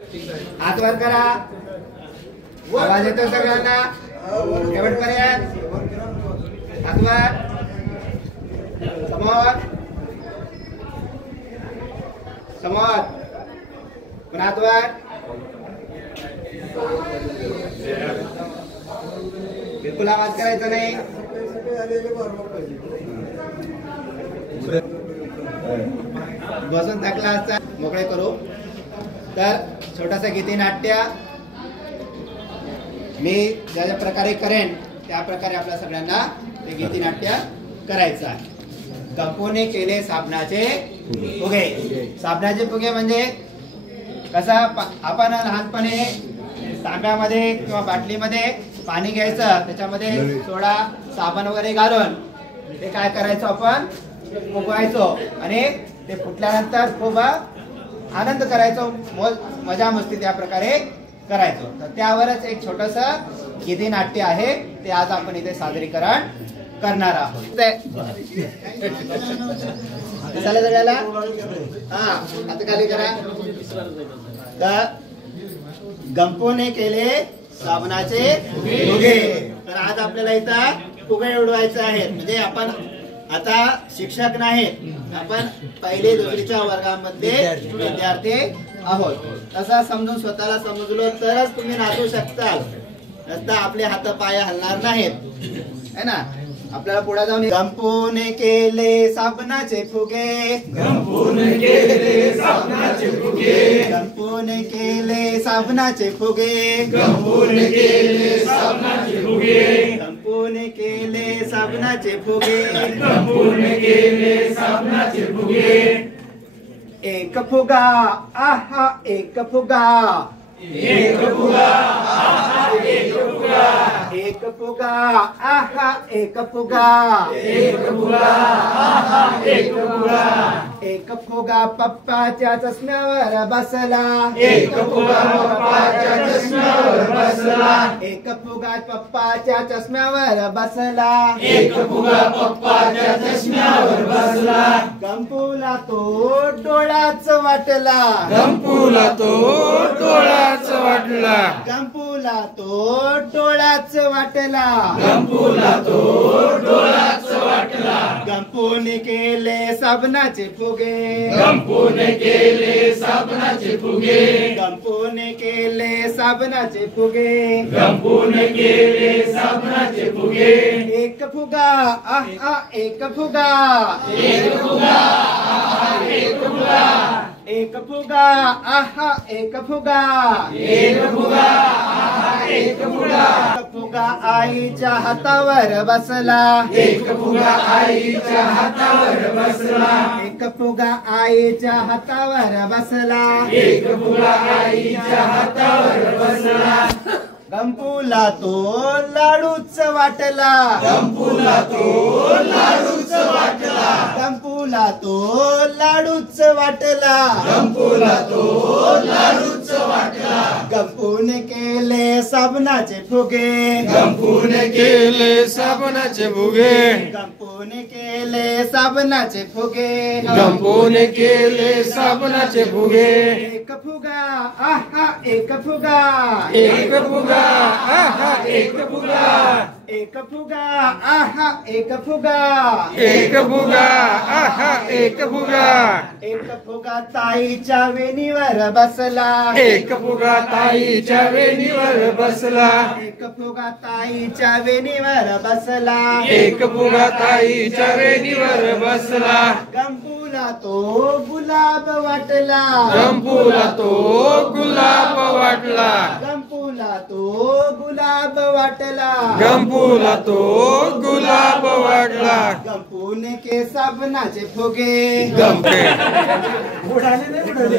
हात वर करा. आवाज येतो सगळ्यांना शेवटपर्यंत. हात वर. समोर समोर पुन्हा हात वर. बिलकुल आवाज करायचा नाही. बसून थकला असता मोकळे करू. तर छोटासा गीती नाट्य मी ज्या प्रकारे करेन त्या प्रकारे आपल्या सगळ्यांना ते गीती नाट्य करायचं आहे. गप्पूने केले साबणाचे फुगे. साबणाचे फुगे म्हणजे कसा आपण लहानपणी तांब्यामध्ये किंवा बाटलीमध्ये पाणी घ्यायचं, त्याच्यामध्ये सोडा साबण वगैरे घालून ते काय करायचो आपण फुगवायचो आणि ते फुटल्यानंतर खूप आनंद करायचो, मजा मस्ती त्या प्रकारे करायचो. तर त्यावरच एक छोटस गीती नाट्य आहे, ते आज आपण इथे सादरीकरण करणार आहोत. सगळ्याला हा आता खाली करा. तर गंपूने केले साबणाचे फुगे. तर आज आपल्याला इथं फुगे उडवायचे आहेत. म्हणजे आपण आता शिक्षक नाही, आपण पहिली दुसरीच्या वर्गामध्ये विद्यार्थी आहोत. तसा समजून स्वतःला समजलो तरच तुम्ही नाचू शकताल, नसता आपले हात पाय हलणार नाहीत है ना. आपल्याला पुढे जाऊन गंपूने केले साबणाचे फुगे. गंपूने केले साबणाचे फुगे. गंपूने केले साबणाचे फुगे. गंपूने केले साबणाचे फुगे. गंपूने केले साबणाचे फुगे. गंपूने केले साबणाचे फुगे. एक फुगा आहा एक फुगा. एक फुगा आहा एक फुगा. एक फुगा आहा एक फुगा. एक फुगा आहा एक फुगा. एक फुगा पप्पाच्या चष्म्यावर बसला. एक फुगा पप्पाच्या चष्म्यावर बसला. एक फुगा पप्पाच्या चष्म्यावर बसला. एक फुगा पप्पाच्या चष्म्यावर बसला. गंपूला तो डोळाच वाटला. गंपूला तो डोळाच वाटला. गंपूला तो डोळाच वाटला. गंपूला तो डोळाच वाटला. गंपूने केले साबणाचे फुगे. गंपूने केले साबणाचे फुगे. गंपूने केले साबणाचे फुगे. गंपूने केले साबणाचे फुगे. एक फुगा आहा एक फुगा. एक फुगा आहा एक फुगा. एक फुगा आहा एक फुगा. एक फुगा आहा एक फुगा. एक फुगा आईच्या हातावर बसला. एक फुगा आईच्या हातावर बसला. एक फुगा आईच्या हातावर बसला. एक फुगा आईच्या हातावर बसला. गंपूला तो लाडूच वाटला. गंपूला तो लाडूच वाटला. गंपूला तो लाडूच वाटला. गंपूला तो लाडूच वाटला. गंपूने केले साबणाचे फुगे. गंपूने केले साबणाचे फुगे. गंपूने केले साबणाचे फुगे. गंपूने केले साबणाचे फुगे. एक फुगा आहा एक फुगा. एक फुगा आहा एक फुगा. एक फुगा आहा एक फुगा. एक फुगा आहा एक फुगा. एक फुगा ताईच्या वेणीवर बसला. एक फुगा ताईच्या वेणीवर बसला. एक फुगा ताईच्या वेणीवर बसला. एक फुगा ताईच्या वेणीवर बसला. गंपूला तो गुलाब वाटला. गंपूला तो गुलाब वाटला. गंपूला तो गुलाब वाटला. गंपूला तो गुलाब वाटला. गंपूने के साबणाचे फुगे. गंपे उडाले नाही उडाले.